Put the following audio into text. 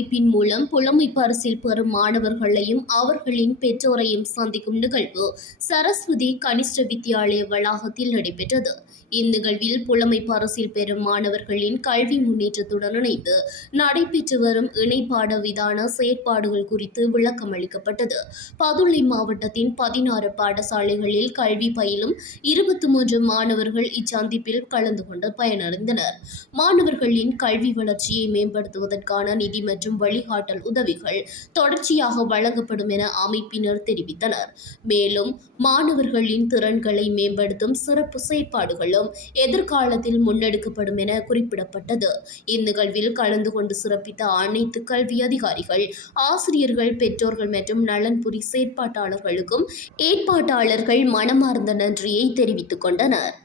அமைப்பின் மூலம் புலமை பரிசில் பெறும் மாணவர்களையும் அவர்களின் பெற்றோரையும் சந்திக்கும் நிகழ்வு சரஸ்வதி கனிஷ்ட வித்தியாலய வளாகத்தில் நடைபெற்றது. இந்நிகழ்வில் புலமை பரிசில் பெறும் மாணவர்களின் கல்வி முன்னேற்றத்துடன் இணைந்து நடைபெற்று வரும் இணைப்பாட விதான செயற்பாடுகள் குறித்து விளக்கம் அளிக்கப்பட்டது. பதுளை மாவட்டத்தின் 16 பாடசாலைகளில் கல்வி பயிலும் 23 மாணவர்கள் இச்சந்திப்பில் கலந்து கொண்டு பயனடைந்தனர். மாணவர்களின் கல்வி வளர்ச்சியை மேம்படுத்துவதற்கான நிதி மற்றும் வழிகாட்டல் உதவிகள் தொடர்ச்சியாக வழங்கப்படும் என அமைப்பினர் தெரிவித்தனர். மேலும் மாணவர்களின் திறன்களை மேம்படுத்தும் சிறப்பு செயற்பாடுகளும் எதிர்காலத்தில் முன்னெடுக்கப்படும் என குறிப்பிடப்பட்டது. இந்நிகழ்வில் கலந்து கொண்டு சிறப்பித்த அனைத்து கல்வி அதிகாரிகள், ஆசிரியர்கள், பெற்றோர்கள் மற்றும் நலன்புரி செயற்பாட்டாளர்களுக்கும் ஏற்பாட்டாளர்கள் மனமார்ந்த நன்றியை தெரிவித்துக் கொண்டனர்.